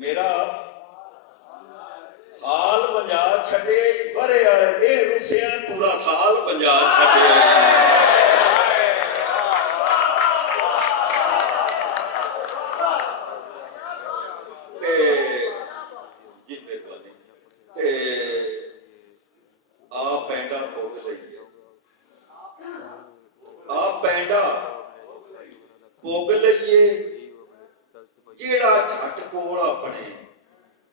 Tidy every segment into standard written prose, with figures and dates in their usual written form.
मेरा हाल बंजा छड़े बरे आए ने रुसिया पूरा साल बंजा छड़े। भोग लईए जेड़ा झट कोल अपने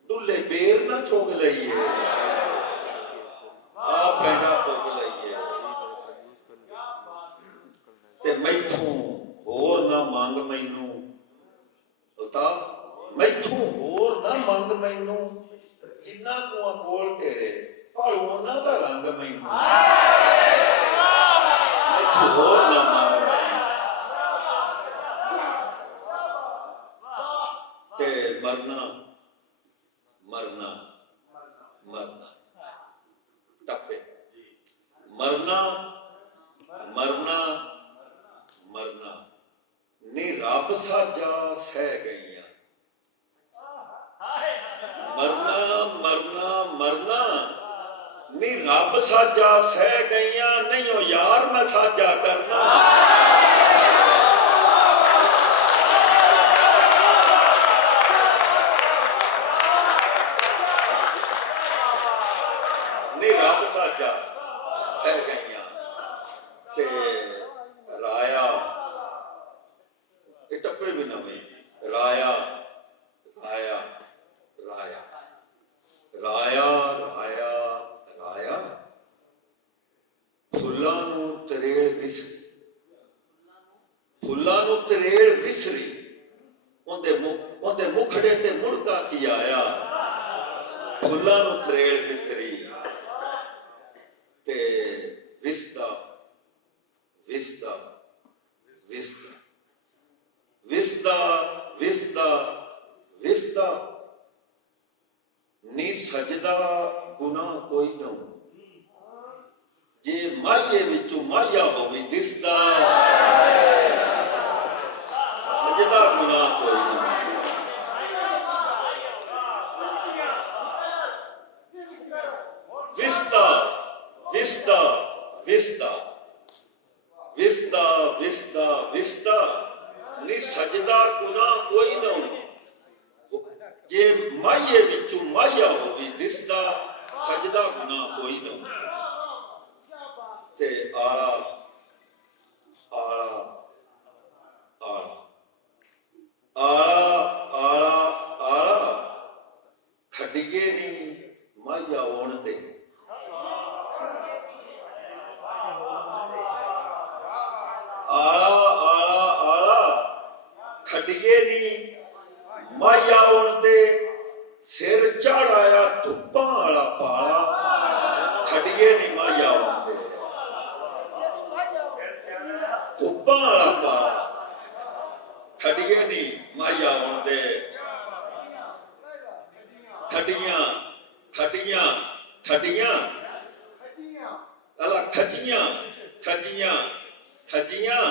दुले बेर ना चोग लईए। आ पैंडा भोग लईए ते मैथों होर ना मंग मैनू बता, मैथों होर ना मंग मैनू जिन्ना कुआं कोल तेरे भालू उन्हां दा रंग मैनू। मैथों होर ना मंग मरना मरना मरना टप्पे मरना मरना मरना नी रब साजा सह गईया। मरना मरना मरना नी रब साजा सह गईया। नहीं हो यार मैं साजा करना। रब साजा सह गईया ते राया ये टप्पे भी नवे राया राया राया राया राया राया फुल्लां नूं तरेड़ विसरी। फुल्लां नूं तरेड़ विसरी उहदे मुखड़े ते मुड़का की आया। फुल्लां नूं तरेड़ विसरी ते विसदा विसदा विसदा विसदा विसदा विसदा नी सजदा गुनाह कोई ना जे माये विचों माया होवे दिसदा। सजदा गुनाह कोई ना। विसदा विसदा विसदा विसदा विसदा विसदा नी सजदा गुनाह कोई ना जे माये विचों माया होवी दिसदा। सजदा गुनाह कोई ना ते आला आला आला आला आला आला खड़िए नी माया होण ते। आला आला आला खड़िए नी माया होण दे सिर चढ़ाया धुप्पां आला पाला। खड़िए नी माया होण दे धुप्पां आला पाला। खड़िए नी माया होण दे खड़ियां खड़ियां खड़ियां अला खजियां खजियां खजियां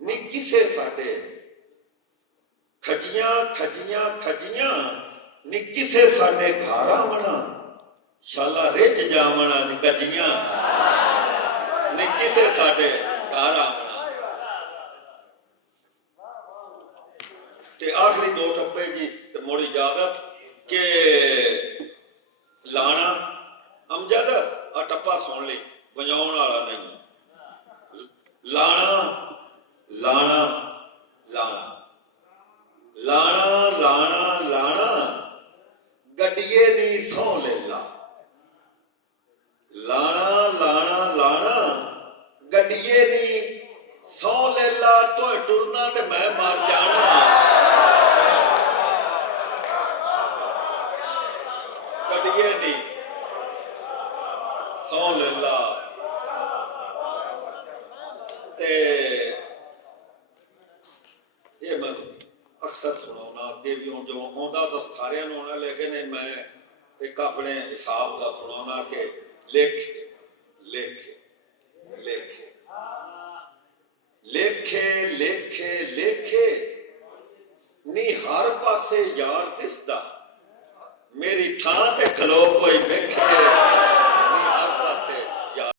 नी किसे साडे। खजियां खजियां खजियां नी किसे साडे घर आवना। शाला रिच जावण अज कजियां नी किसे साडे घर आवना। ते आखिरी दो टप्पे जी ते मुड़ इजाजत के लाना अमजद आ टप्पा सुन ले बजाउण वाला नहीं। लाना लाना लाना लाना लाना लाना गड्डिए नी सौ ले ला। लाना लाना लाना गड्डिए नी सौ ले ला। तो टुरना ते मैं मर जाना। गड्डिए नी सौ ले ला ते ये मैं अक्सर सुनाना अगे भी हूँ जो आँदा तो सारिया होना लेकिन मैं एक अपने हिसाब का सुनाना कि लिख लिख लिख लेखे लेखे लेखे ਨੀ ਹਰ ਪਾਸੇ ਯਾਰ ਦਿਸਦਾ, ਮੇਰੀ ਥਾਂ ਤੇ ਖਲੋ ਕੋਈ ਬੈਠੇ